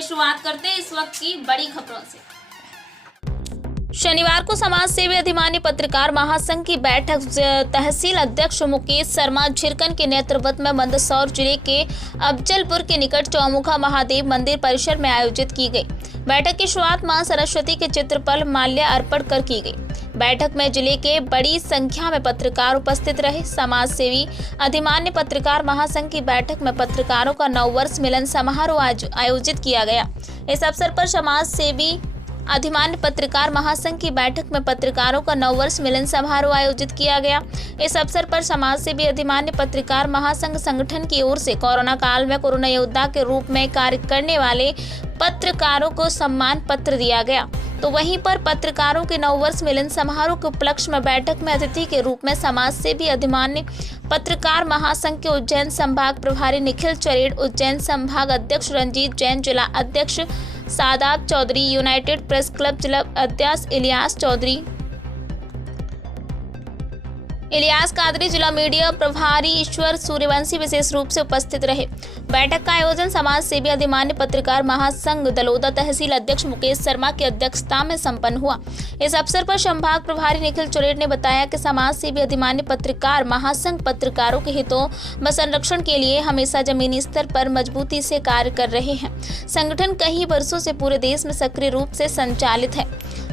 चलिए शुरुआत करते हैं इस वक्त की बड़ी खबरों से। शनिवार को समाज सेवी अधिमान्य पत्रकार महासंघ की बैठक तहसील अध्यक्ष मुकेश शर्मा झिरकन के नेतृत्व में मंदसौर जिले के अफजलपुर के निकट चौमुखा महादेव मंदिर परिसर में आयोजित की गई। बैठक की शुरुआत मां सरस्वती के चित्र पर माल्य अर्पण कर की गई। बैठक में जिले के बड़ी संख्या में पत्रकार उपस्थित रहे। समाज सेवी अधिमान्य पत्रकार महासंघ की बैठक में पत्रकारों का 9 वर्ष मिलन समारोह आयोजित किया गया। इस अवसर पर समाज सेवी अधिमान्य पत्रकार महासंघ की बैठक में पत्रकारों का 9 वर्ष मिलन समारोह आयोजित किया गया। इस अवसर पर समाज सेवी अधिमान्य पत्रकार महासंघ संगठन की ओर से कोरोना काल में कोरोना योद्धा के रूप में कार्य करने वाले पत्रकारों को सम्मान पत्र दिया गया। तो वहीं पर पत्रकारों के 9 वर्ष मिलन समारोह के उपलक्ष्य में बैठक में अतिथि के रूप में समाज सेवी अधिमान्य पत्रकार महासंघ के उज्जैन संभाग प्रभारी निखिल चरेड़, उज्जैन संभाग अध्यक्ष रंजीत जैन, जिला अध्यक्ष Sadab Chaudhary, united press club जिला अध्यक्ष इलियास कादरी, जिला मीडिया प्रभारी ईश्वर सूर्यवंशी विशेष रूप से उपस्थित रहे। बैठक का आयोजन समाज सेवी अधिमान्य पत्रकार महासंघ दलोदा तहसील अध्यक्ष मुकेश शर्मा की अध्यक्षता में संपन्न हुआ। इस अवसर पर संभाग प्रभारी निखिल चरेड़ ने बताया कि समाज सेवी अधिमान्य पत्रकार महासंघ पत्रकारों के हितों व संरक्षण के लिए हमेशा जमीनी स्तर पर मजबूती से कार्य कर रहे हैं। संगठन कई वर्षों से पूरे देश में सक्रिय रूप से संचालित है।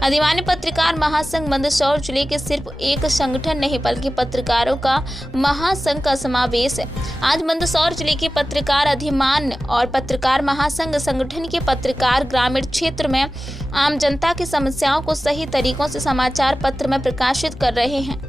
अधिमान्य पत्रकार महासंघ मंदसौर जिले के सिर्फ एक संगठन नहीं बल्कि पत्रकारों का महासंघ का समावेश है। आज मंदसौर जिले के पत्रकार अधिमान्य और पत्रकार महासंघ संगठन के पत्रकार ग्रामीण क्षेत्र में आम जनता की समस्याओं को सही तरीकों से समाचार पत्र में प्रकाशित कर रहे हैं।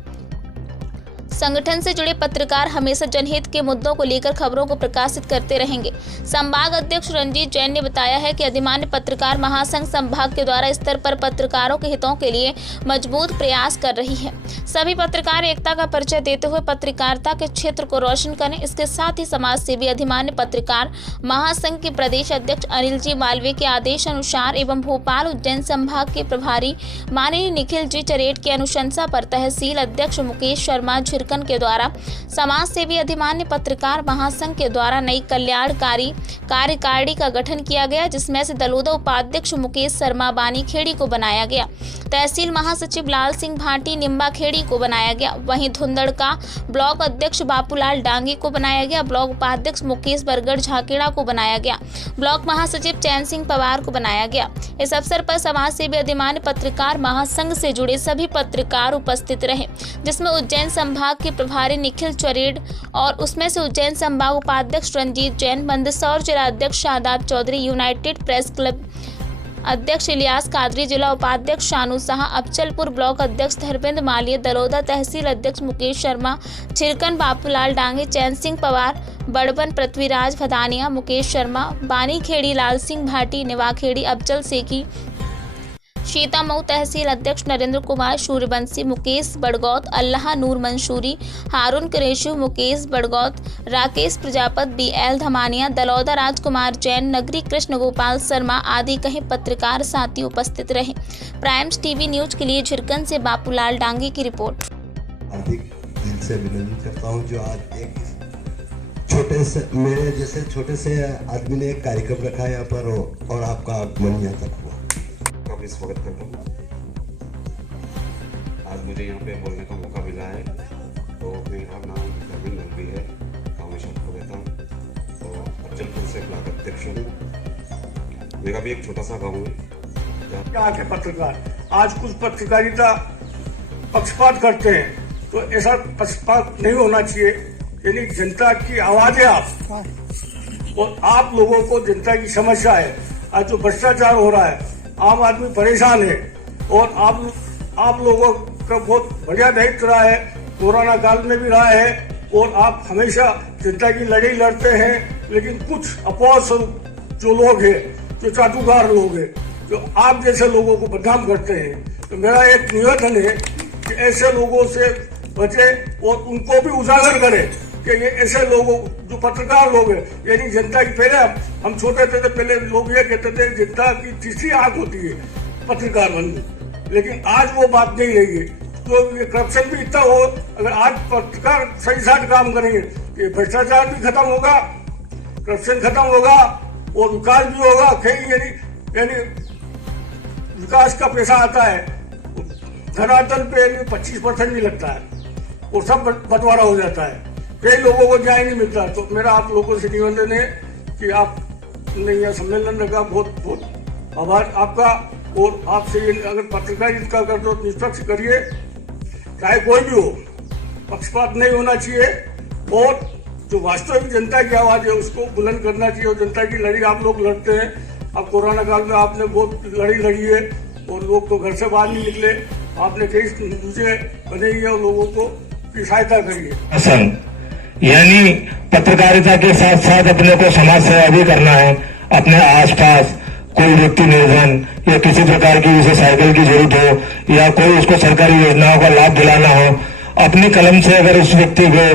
संगठन से जुड़े पत्रकार हमेशा जनहित के मुद्दों को लेकर खबरों को प्रकाशित करते रहेंगे। संभाग अध्यक्ष रंजीत जैन ने बताया है कि अधिमान्य पत्रकार महासंघ संभाग के द्वारा स्तर पर पत्रकारों के हितों के लिए मजबूत प्रयास कर रही है। सभी पत्रकार एकता का परिचय देते हुए पत्रकारिता के क्षेत्र को रोशन करें। इसके साथ ही समाज सेवी अधिमान्य पत्रकार महासंघ के प्रदेश अध्यक्ष अनिल जी मालवीय के आदेश अनुसार एवं भोपाल उज्जैन संभाग के प्रभारी माननीय निखिल जी चरेड़ की अनुशंसा पर तहसील अध्यक्ष मुकेश शर्मा झिरकन के द्वारा समाज सेवी अधिमान्य पत्रकार महासंघ के द्वारा नई कल्याणकारी कार्यकारिणी का गठन किया गया, जिसमें से दलोदा उपाध्यक्ष मुकेश शर्मा बानीखेड़ी को बनाया गया, तहसील महासचिव लाल सिंह भाटी निम्बा खेड़ी को बनाया गया, वहीं धुंधड़ का ब्लॉक अध्यक्ष बापूलाल डांगी को बनाया गया, ब्लॉक उपाध्यक्ष मुकेश बरगढ़ झाकेड़ा को बनाया गया, ब्लॉक महासचिव चैन सिंह पवार को बनाया गया। इस अवसर पर समाज सेवी अधिमान्य पत्रकार महासंघ से जुड़े सभी पत्रकार उपस्थित रहे, जिसमें उज्जैन संभाग के प्रभारी निखिल चरेड़ और उसमें से उज्जैन संभाग उपाध्यक्ष रंजीत जैन, मंदसौर जिला अध्यक्ष Sadab Chaudhary, united press club अध्यक्ष इलियास कादरी, जिला उपाध्यक्ष शानू शाह, अफजलपुर ब्लॉक अध्यक्ष धर्मेंद्र मालिया, दलोदा तहसील अध्यक्ष मुकेश शर्मा झिरकन, बापूलाल डांगे, चैन सिंह पवार, बड़बन पृथ्वीराज भदानिया, मुकेश शर्मा बानीखेड़ी, लाल सिंह भाटी निवाखेड़ी, अफजल सेकी, सीतामऊ तहसील अध्यक्ष नरेंद्र कुमार सूर्यवंशी, मुकेश बड़गौत, अल्लाह नूर मंसूरी, हारून कुरैशी, मुकेश बड़गौत, राकेश प्रजापत, BL धमानिया, दलौदा राजकुमार जैन, नगरी कृष्ण गोपाल शर्मा आदि कई पत्रकार साथी उपस्थित रहे। प्राइम्स टीवी न्यूज के लिए झिरकन से बापूलाल डांगी की रिपोर्ट। हार्दिक दिल से अभिनंदन करता हूँ जो आज एक मेरे जैसे छोटे से आदमी ने एक कार्यक्रम रखा है यहाँ पर और आपका आगमन यहाँ तक हुआ। काफी स्वागत करता हूँ। आज मुझे यहाँ पे बोलने का मौका मिला है, तो मेरा नाम धर्मेंद्र मालवीय है, कामेश्वर को रहता हूँ, तो अफजलपुर से ब्लॉक अध्यक्ष हूँ। मेरा भी एक छोटा सा गाँव है। यहाँ के पत्रकार आज कुछ पत्रकारिता पक्षपात करते हैं, तो ऐसा पक्षपात नहीं होना चाहिए। यानी जनता की आवाज है आप, और आप लोगों को जनता की समस्या है। आज जो भ्रष्टाचार हो रहा है, आम आदमी परेशान है, और आप लोगों का बहुत बढ़िया दायित्व रहा है, कोरोना काल में भी रहा है, और आप हमेशा जनता की लड़ाई लड़ते हैं। लेकिन कुछ अपवाद स्वरूप जो लोग हैं, जो चाटुकार लोग हैं, जो आप जैसे लोगों को बदनाम करते हैं, तो मेरा एक निवेदन है कि ऐसे लोगों से बचे और उनको भी उजागर करें कि ये ऐसे लोगों जो पत्रकार लोग हैं, यानी जनता की, पहले हम छोटे थे तो पहले लोग ये कहते थे जनता की तीसरी आंख होती है पत्रकार बनने, लेकिन आज वो बात नहीं रही है। तो ये करप्शन भी इतना हो, अगर आज पत्रकार सही साथ काम करेंगे, ये भ्रष्टाचार भी खत्म होगा, करप्शन खत्म होगा, और विकास भी होगा कहीं, यानी विकास का पैसा आता है धरातल पे 25% भी लगता है, वो सब बंटवारा हो जाता है, कई लोगों को न्याय नहीं मिलता। तो मेरा आप लोगों से निवेदन है कि आपने यह सम्मेलन रखा, बहुत बहुत आभार आपका। और आपसे ये अगर पत्रकारिता कर तो निष्पक्ष करिए, चाहे कोई भी हो, पक्षपात नहीं होना चाहिए, और जो वास्तविक जनता की आवाज है उसको बुलंद करना चाहिए। और जनता की लड़ी आप लोग लड़ते हैं, अब कोरोना काल में आपने बहुत लड़ी लड़ी है और लोग तो घर से बाहर नहीं निकले, आपने कई न्यूज़ें बनाई है और लोगों को की सहायता करी है। यानी पत्रकारिता के साथ साथ अपने को समाज सेवा भी करना है। अपने आसपास कोई व्यक्ति निर्धन या किसी प्रकार की जैसे साइकिल की जरूरत हो या कोई उसको सरकारी योजनाओं का लाभ दिलाना हो, अपनी कलम से अगर उस व्यक्ति को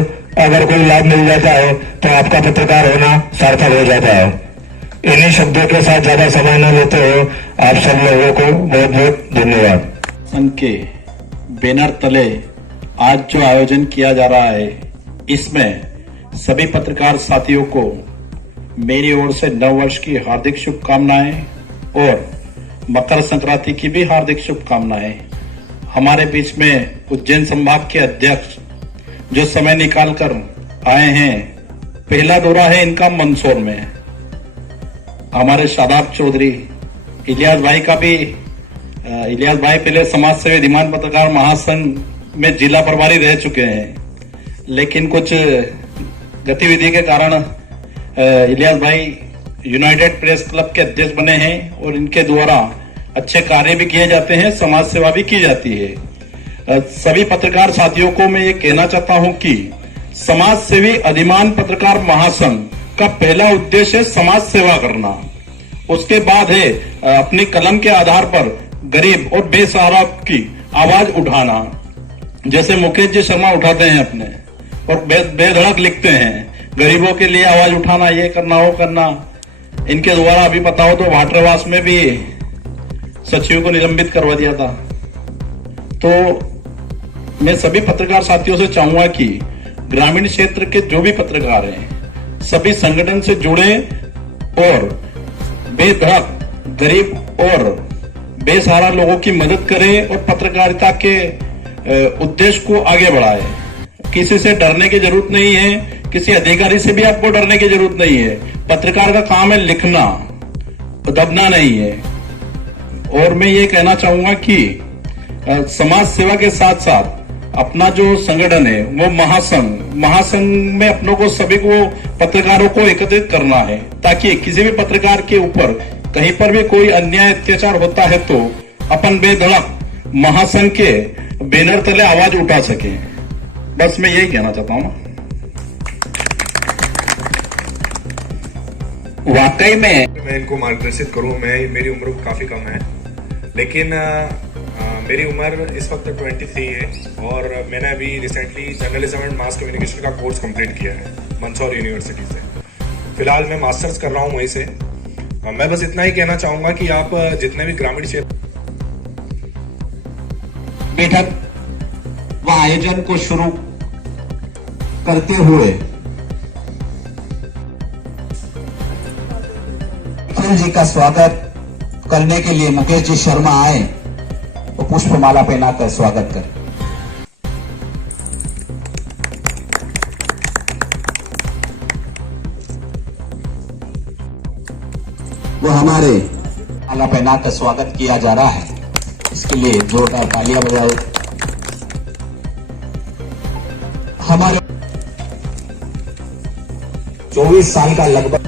अगर कोई लाभ मिल जाता है तो आपका पत्रकार होना सार्थक हो जाता है। इन्हीं शब्दों के साथ ज्यादा समय न लेते हुए आप सब लोगों को बहुत बहुत धन्यवाद। संघ के बैनर तले आज जो आयोजन किया जा रहा है, इसमें सभी पत्रकार साथियों को मेरी ओर से नव वर्ष की हार्दिक शुभकामनाएं और मकर संक्रांति की भी हार्दिक शुभकामनाएं। हमारे बीच में उज्जैन संभाग के अध्यक्ष जो समय निकालकर आए हैं, पहला दौरा है इनका मंदसौर में। हमारे शादाब चौधरी इलियास भाई का भी, इलियास भाई पहले समाज सेवी अधिमान पत्रकार महासंघ में जिला प्रभारी रह चुके हैं, लेकिन कुछ गतिविधि के कारण इलियास भाई यूनाइटेड प्रेस क्लब के अध्यक्ष बने हैं और इनके द्वारा अच्छे कार्य भी किए जाते हैं, समाज सेवा भी की जाती है। सभी पत्रकार साथियों को मैं ये कहना चाहता हूं कि समाज सेवी अधिमान पत्रकार महासंघ का पहला उद्देश्य है समाज सेवा करना, उसके बाद है अपनी कलम के आधार पर गरीब और बेसहारा की आवाज उठाना। जैसे मुकेश जी शर्मा उठाते हैं अपने और बेधड़क लिखते हैं, गरीबों के लिए आवाज उठाना, ये करना वो करना। इनके द्वारा अभी बताओ तो वाटरवास में भी सचिव को निलंबित करवा दिया था। तो मैं सभी पत्रकार साथियों से चाहूंगा कि ग्रामीण क्षेत्र के जो भी पत्रकार हैं सभी संगठन से जुड़े और बेधड़क गरीब और बेसहारा लोगों की मदद करें और पत्रकारिता के उद्देश्य को आगे बढ़ाएं। किसी से डरने की जरूरत नहीं है, किसी अधिकारी से भी आपको डरने की जरूरत नहीं है। पत्रकार का काम है लिखना, दबना नहीं है। और मैं ये कहना चाहूंगा कि समाज सेवा के साथ साथ अपना जो संगठन है वो महासंघ में अपनों को सभी को पत्रकारों को एकत्रित करना है, ताकि किसी भी पत्रकार के ऊपर कहीं पर भी कोई अन्याय अत्याचार होता है तो अपन बेधड़क महासंघ के बैनर तले आवाज उठा सके। बस मैं यही कहना चाहता हूँ। वाकई में मैं इनको मार्गदर्शित करूं, मेरी उम्र काफ़ी कम है, लेकिन मेरी उम्र इस वक्त 23 है और मैंने अभी recently journalism and mass communication का कोर्स कंप्लीट किया है मंदसौर यूनिवर्सिटी से। फिलहाल मैं मास्टर्स कर रहा हूं वहीं से। मैं बस इतना ही कहना चाहूंगा कि आप जितने भी ग्रामीण क्षेत्र बैठक व आयोजन को शुरू करते हुए जी का स्वागत करने के लिए मुकेश जी शर्मा आए तो पुष्पमाला पहनाकर स्वागत कर। वो हमारे माला पहनाकर स्वागत किया जा रहा है, इसके लिए जोरदार तालियां बजाओ। हमारे 24 साल का लगभग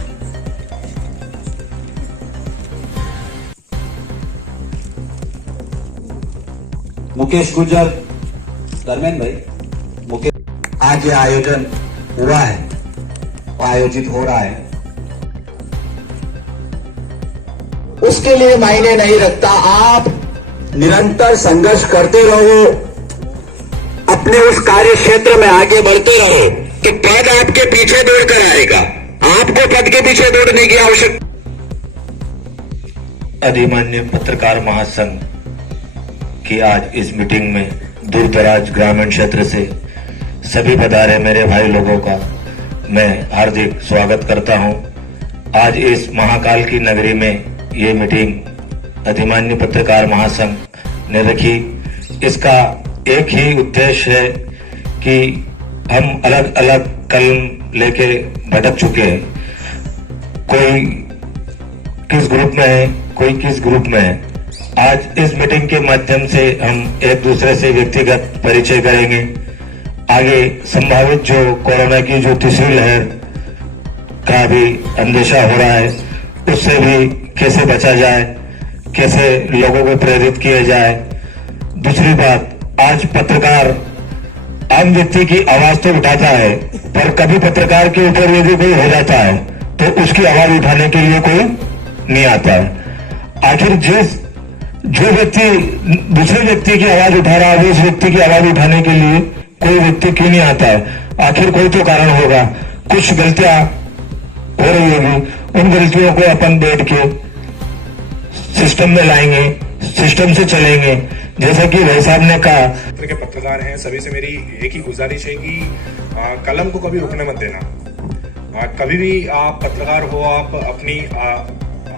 मुकेश गुर्जर, धर्मेंद्र भाई, मुकेश आज ये आयोजन हुआ है, आयोजित हो रहा है, उसके लिए मायने नहीं रखता। आप निरंतर संघर्ष करते रहो, अपने उस कार्य क्षेत्र में आगे बढ़ते रहो कि पद आपके पीछे दौड़कर आएगा, आपको पद के पीछे दौड़ने की आवश्यकता। अधिमान्य पत्रकार महासंघ की आज इस मीटिंग में दूर दराज ग्रामीण क्षेत्र से सभी पधारे मेरे भाई लोगों का मैं हार्दिक स्वागत करता हूं। आज इस महाकाल की नगरी में ये मीटिंग अधिमान्य पत्रकार महासंघ ने रखी। इसका एक ही उद्देश्य है कि हम अलग अलग कलम लेके भटक चुके हैं। कोई किस ग्रुप में है, कोई किस ग्रुप में है। आज इस मीटिंग के माध्यम से हम एक दूसरे से व्यक्तिगत परिचय करेंगे। आगे संभावित जो कोरोना की जो तीसरी लहर का भी अंदेशा हो रहा है, उससे भी कैसे बचा जाए, कैसे लोगों को प्रेरित किया जाए। दूसरी बात, आज पत्रकार आम व्यक्ति की आवाज तो उठाता है, पर कभी पत्रकार के ऊपर यदि कोई हो जाता है तो उसकी आवाज उठाने के लिए कोई नहीं आता है। आखिर जो व्यक्ति दूसरे व्यक्ति की आवाज उठा रहा है, उस व्यक्ति की आवाज उठाने के लिए कोई व्यक्ति क्यों नहीं आता है? आखिर कोई तो कारण होगा। कुछ गलतियां हो रही होगी, उन गलतियों को अपन बैठ के सिस्टम में लाएंगे, सिस्टम से चलेंगे। जैसा कि भाई साहब ने कहा, के पत्रकार हैं, सभी से मेरी एक ही गुजारिश है कि कलम को कभी रुकने मत देना। कभी भी आप पत्रकार हो, आप अपनी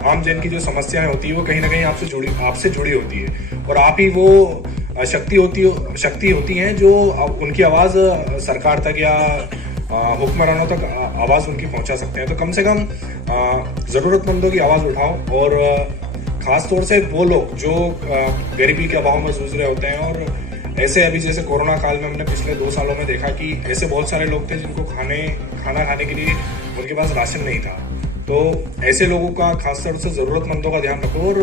आम जन की जो समस्याएं होती है वो कहीं ना कहीं आपसे जुड़ी होती है, और आप ही वो शक्ति होती हैं जो उनकी आवाज सरकार तक या हुक्मरानों तक आवाज उनकी पहुंचा सकते हैं। तो कम से कम जरूरतमंदों की आवाज उठाओ, और खास तौर से वो लोग जो गरीबी के अभाव में जूझ रहे होते हैं। और ऐसे अभी जैसे कोरोना काल में हमने पिछले 2 सालों में देखा कि ऐसे बहुत सारे लोग थे जिनको खाना खाने के लिए उनके पास राशन नहीं था। तो ऐसे लोगों का खास तौर से जरूरतमंदों का ध्यान रखो, और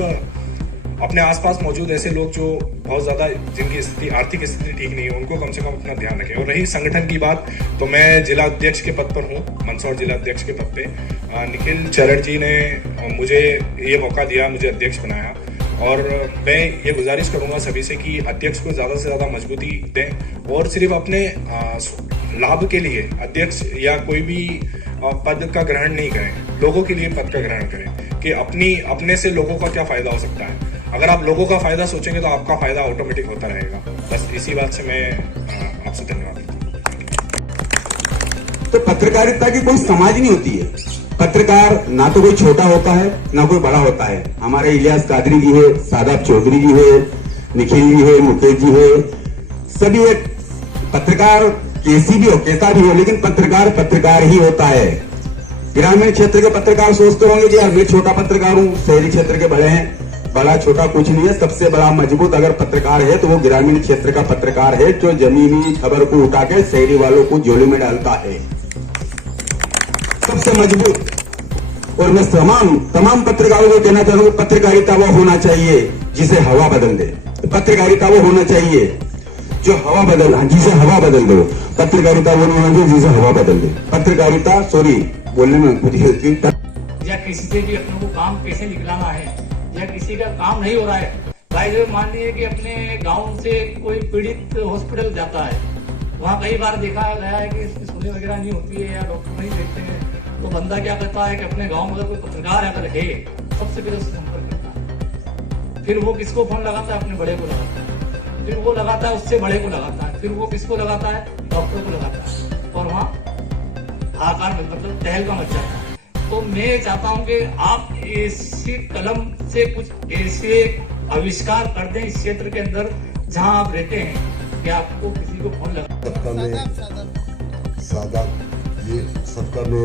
अपने आसपास मौजूद ऐसे लोग जो बहुत ज्यादा जिनकी स्थिति आर्थिक स्थिति ठीक नहीं है, उनको कम से कम अपना ध्यान रखें। और रही संगठन की बात, तो मैं जिला अध्यक्ष के पद पर हूँ, मंदसौर जिला अध्यक्ष के पद पे। निखिल चरण जी ने मुझे ये मौका दिया, मुझे अध्यक्ष बनाया, और मैं ये गुजारिश करूंगा सभी से कि अध्यक्ष को ज्यादा से ज्यादा मजबूती दें, और सिर्फ अपने लाभ के लिए अध्यक्ष या कोई भी पद का ग्रहण नहीं करें, लोगों के लिए पद का ग्रहण करें कि अपने से लोगों का क्या फायदा हो सकता है। अगर आप लोगों का फायदा सोचेंगे तो आपका फायदा ऑटोमेटिक होता रहेगा। बस इसी बात से मैं आपसे धन्यवाद देता हूं। तो पत्रकारिता की कोई समाज नहीं होती है। पत्रकार ना तो कोई छोटा होता है ना कोई बड़ा होता है। हमारे इलियास कादरी जी है, सादाब चौधरी जी है, निखिल जी है, मुकेश जी है, सभी एक पत्रकार कैसी भी हो, कैसा भी हो, लेकिन पत्रकार ही होता है। ग्रामीण क्षेत्र के पत्रकार सोचते होंगे कि यार मैं छोटा पत्रकार हूँ, शहरी क्षेत्र के बड़े हैं। बड़ा छोटा कुछ नहीं है, सबसे बड़ा मजबूत अगर पत्रकार है तो वो ग्रामीण क्षेत्र का पत्रकार है, जो जमीनी खबर को उठा के शहरी वालों को झोली में डालता है, सबसे मजबूत। और मैं तमाम पत्रकारों को कहना चाहूंगा, पत्रकारिता वो होना चाहिए जिसे हवा बदल दे। पत्रकारिता वो होना चाहिए जो जिसे हवा बदल दो। पत्रकारिता वो नहीं होना चाहिए जिसे हवा बदल दे। पत्रकारिता, सॉरी बोलने में कुछ या किसी से भी अपने को काम कैसे निकलाना है, या किसी का काम नहीं हो रहा है। भाई जो मान लीजिए कि अपने गांव से कोई पीड़ित हॉस्पिटल जाता है, वहाँ कई बार देखा गया है कि इसकी सुनी वगैरह नहीं होती है या डॉक्टर नहीं देखते हैं, तो बंदा क्या करता है कि अपने गांव में अगर कोई पत्रकार अगर है, सबसे पहले उससे संपर्क करता है। फिर वो किसको फोन लगाता है? अपने बड़े को लगाता है, फिर वो लगाता है उससे बड़े को लगाता है, फिर वो किसको लगाता है? डॉक्टर को लगाता है, और वहाँ हाहाकार मतलब तहलका मच जाता है। तो मैं चाहता हूं कि आप इसी कलम से कुछ ऐसे आविष्कार कर दें इस क्षेत्र के अंदर जहां आप रहते हैं, कि आपको किसी को फोन लगा। सबका में